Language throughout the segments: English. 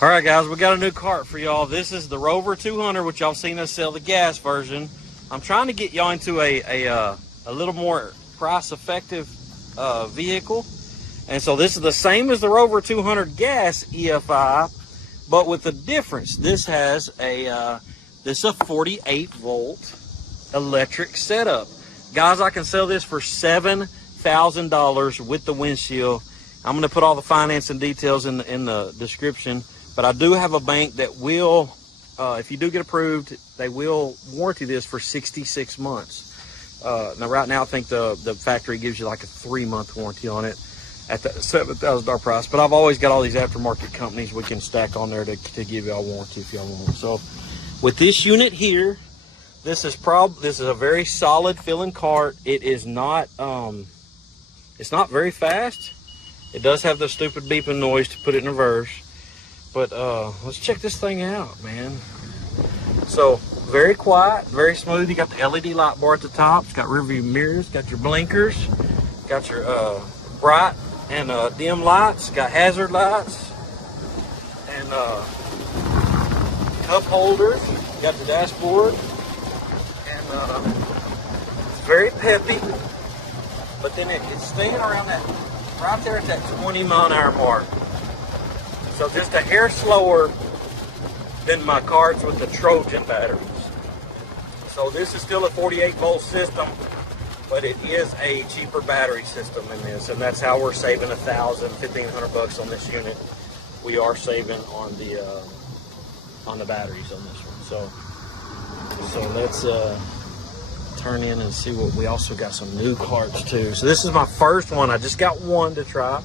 All right, guys, we got a new cart for y'all. This is the Rover 200, which y'all seen us sell the gas version. I'm trying to get y'all into a little more price-effective vehicle, and so this is the same as the Rover 200 gas EFI, but with a difference. This has a 48-volt electric setup, guys. I can sell this for $7,000 with the windshield. I'm going to put all the financing details in the description. But I do have a bank that will, if you do get approved, they will warranty this for 66 months. Now, right now, I think the factory gives you like a 3-month warranty on it at the $7,000 price. But I've always got all these aftermarket companies we can stack on there to give y'all warranty if y'all want. So, with this unit here, this is a very solid filling cart. It is not, it's not very fast. It does have the stupid beeping noise to put it in reverse. But let's check this thing out, man. So, very quiet, very smooth. You got the LED light bar at the top. It's got rear view mirrors, got your blinkers, got your bright and dim lights, got hazard lights, and cup holders. You got the dashboard, and it's very peppy. But then it's staying around that, right there at that 20-mile-an-hour mark. So just a hair slower than my carts with the Trojan batteries. So this is still a 48-volt system, but it is a cheaper battery system in this, and that's how we're saving $1,500 on this unit. We are saving on the batteries on this one. So let's turn in and see what we also got. Some new carts too. So this is my first one. I just got one to try.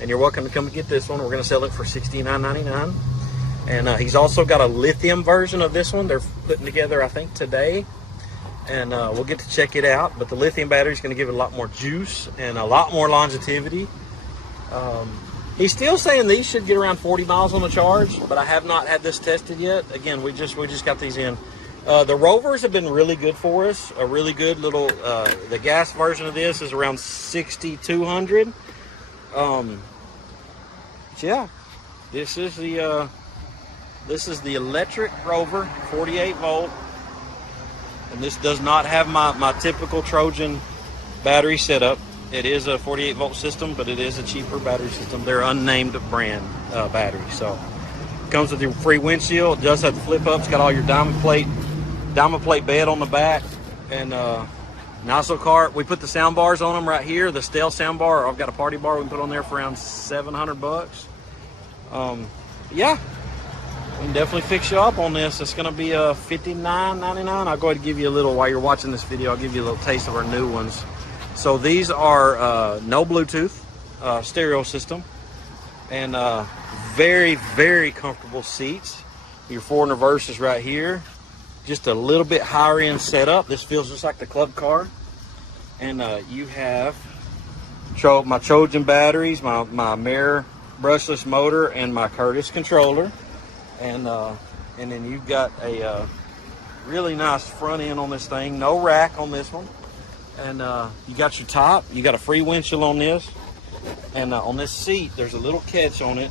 And you're welcome to come and get this one. We're going to sell it for $69.99. And he's also got a lithium version of this one. They're putting together, I think, today. And we'll get to check it out. But the lithium battery is going to give it a lot more juice and a lot more longevity. He's still saying these should get around 40 miles on the charge, but I have not had this tested yet. Again, we just got these in. The Rovers have been really good for us. A really good little, the gas version of this is around 6,200. Yeah, this is the electric Rover 48-volt, and this does not have my typical Trojan battery setup. It is a 48-volt system, but it is a cheaper battery system. They're unnamed brand battery. So it comes with your free windshield. It does have the flip ups. Got all your diamond plate bed on the back, and nice little cart. We put the sound bars on them right here. The Stale sound bar. I've got a party bar we can put on there for around $700. Yeah, we can definitely fix you up on this. It's going to be $59.99. I'll go ahead and give you a little, while you're watching this video, I'll give you a little taste of our new ones. So these are no Bluetooth stereo system, and very, very comfortable seats. Your forward and reverse is right here. Just a little bit higher end setup. This feels just like the club car. And you have my Trojan batteries, my Mirror brushless motor, and my Curtis controller. And then you've got a really nice front end on this thing. No rack on this one. And you got your top. You got a free windshield on this. And on this seat, there's a little catch on it.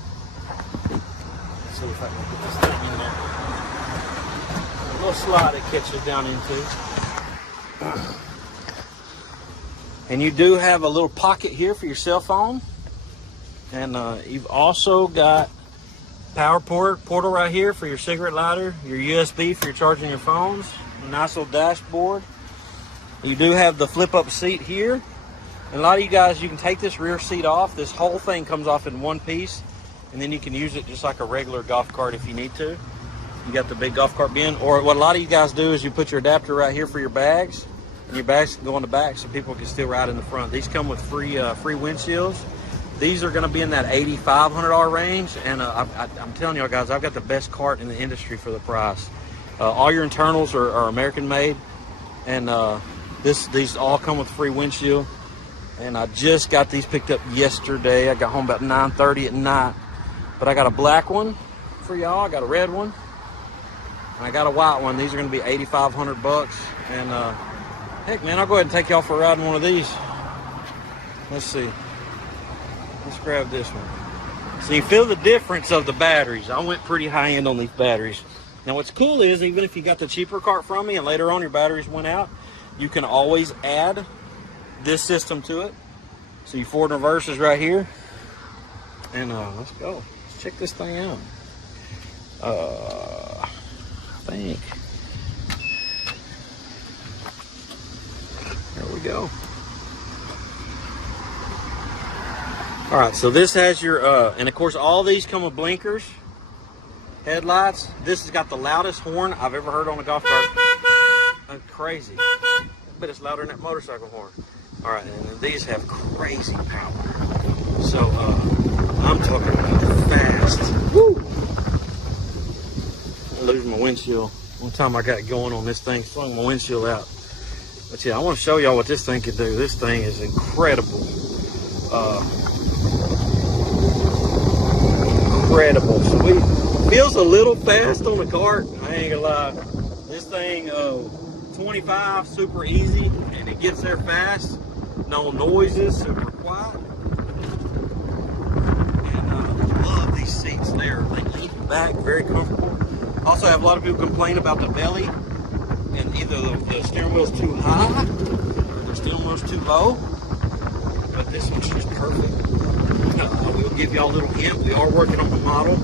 Let's see if I can put this thing in there. A little slide it catches down into. And you do have a little pocket here for your cell phone. And you've also got power portal right here for your cigarette lighter, your USB for your charging your phones, a nice little dashboard. You do have the flip up seat here. And a lot of you guys, you can take this rear seat off. This whole thing comes off in one piece, and then you can use it just like a regular golf cart if you need to. You got the big golf cart bin, or what a lot of you guys do is you put your adapter right here for your bags, and your bags can go in the back so people can still ride in the front. These come with free windshields. These are going to be in that $8,500 range, and I'm telling y'all guys, I've got the best cart in the industry for the price. All your internals are American made, and these all come with free windshield. And I just got these picked up yesterday. I got home about 9:30 at night, but I got a black one for y'all. I got a red one, and I got a white one. These are going to be $8,500, and heck, man, I'll go ahead and take y'all for a ride in one of these. Let's see. Let's grab this one. So you feel the difference of the batteries. I went pretty high end on these batteries. Now what's cool is, even if you got the cheaper cart from me and later on your batteries went out, you can always add this system to it. So your forward and reverse is right here. And let's go. Let's check this thing out. I think. There we go. All right, so this has your, and of course all these come with blinkers, headlights. This has got the loudest horn I've ever heard on a golf cart. Crazy. But it's louder than that motorcycle horn. All right, and then these have crazy power. So I'm talking about fast. Woo! I lose my windshield. One time I got going on this thing, swung my windshield out. But yeah, I want to show y'all what this thing can do. This thing is incredible. Incredible. Sweet. Feels a little fast on the cart. I ain't gonna lie. This thing, 25, super easy, and it gets there fast. No noises, super quiet. And I love these seats there. They lean back, very comfortable. Also, I have a lot of people complain about the belly, and either the steering wheel's too high or the steering wheel's too low. But this one's just perfect. We'll give y'all a little hint. We are working on a model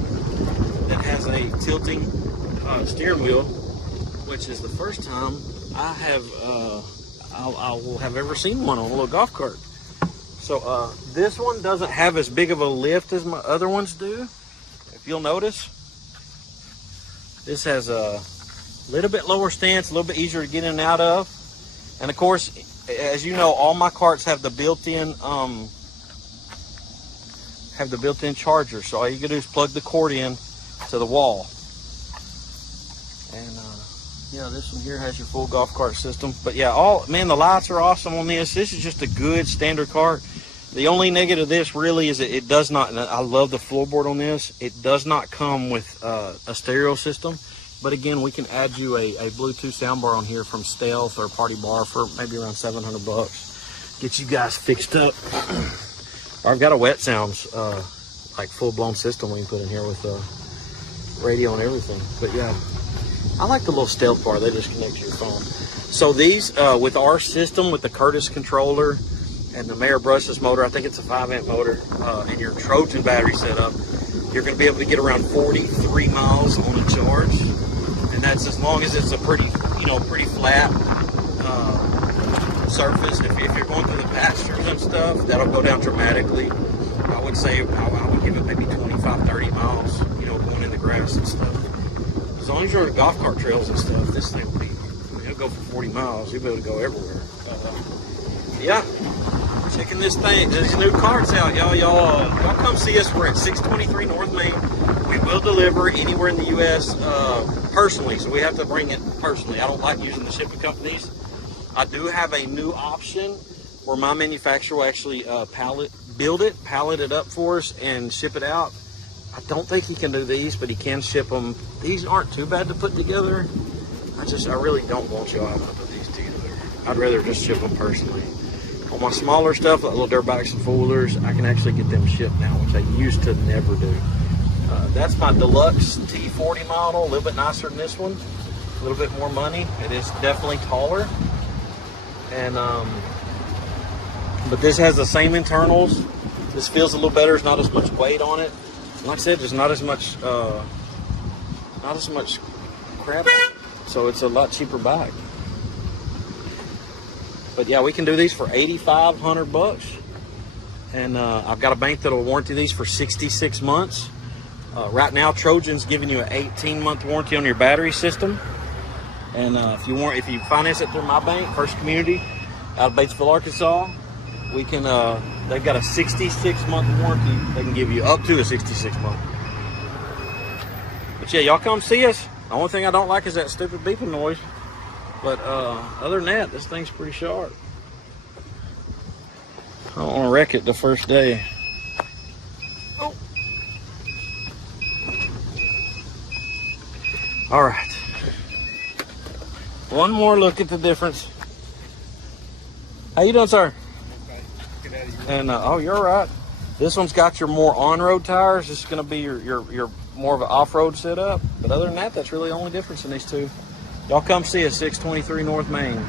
that has a tilting steering wheel, which is the first time I will have ever seen one on a little golf cart. So this one doesn't have as big of a lift as my other ones do. If you'll notice, this has a little bit lower stance, a little bit easier to get in and out of. And of course, as you know, all my carts have the built-in charger. So all you can do is plug the cord in to the wall. And yeah, this one here has your full golf cart system. But yeah, man, the lights are awesome on this. This is just a good standard cart. The only negative of this really is that it does not, and I love the floorboard on this, it does not come with a stereo system. But again, we can add you a Bluetooth soundbar on here from Stealth or Party Bar for maybe around $700. Get you guys fixed up. I've got a wet sounds, like full-blown system we can put in here with radio and everything. But yeah, I like the little Stealth bar. They just connect to your phone. So these, with our system, with the Curtis controller and the Mayer brushless motor, I think it's a 5-amp motor, and your Trojan battery setup, you're going to be able to get around 43 miles on a charge. And that's as long as it's a pretty flat surface. If you're going through the pastures and stuff, that'll go down dramatically. I would say I would give it maybe 25, 30 miles, going in the grass and stuff. As long as you're on golf cart trails and stuff, this thing will be, it'll go for 40 miles. You'll be able to go everywhere. Yeah, checking this thing, these new carts out, y'all come see us. We're at 623 North Main. We will deliver anywhere in the U.S. Personally, so we have to bring it personally. I don't like using the shipping companies. I do have a new option where my manufacturer will actually pallet it up for us and ship it out. I don't think he can do these, but he can ship them. These aren't too bad to put together. I really don't want y'all having to put these together. I'd rather just ship them personally. On my smaller stuff, like little dirt bikes and four-wheelers, I can actually get them shipped now, which I used to never do. That's my deluxe T40 model, a little bit nicer than this one, a little bit more money. It is definitely taller, and but this has the same internals. This feels a little better. There's not as much weight on it. Like I said, there's not as much crap on it, so it's a lot cheaper bike. But yeah, we can do these for $8,500, and I've got a bank that'll warranty these for 66 months. Right now, Trojan's giving you an 18-month warranty on your battery system, and if you finance it through my bank, First Community, out of Batesville, Arkansas, we can. They've got a 66-month warranty. They can give you up to a 66-month. But yeah, y'all come see us. The only thing I don't like is that stupid beeping noise. But other than that, this thing's pretty sharp. I don't want to wreck it the first day. Oh. All right. One more look at the difference. How you doing, sir? Okay. Get out of here. And oh, you're all right. This one's got your more on-road tires. This is going to be your more of an off-road setup. But other than that, that's really the only difference in these two. Y'all come see us, 623 North Main.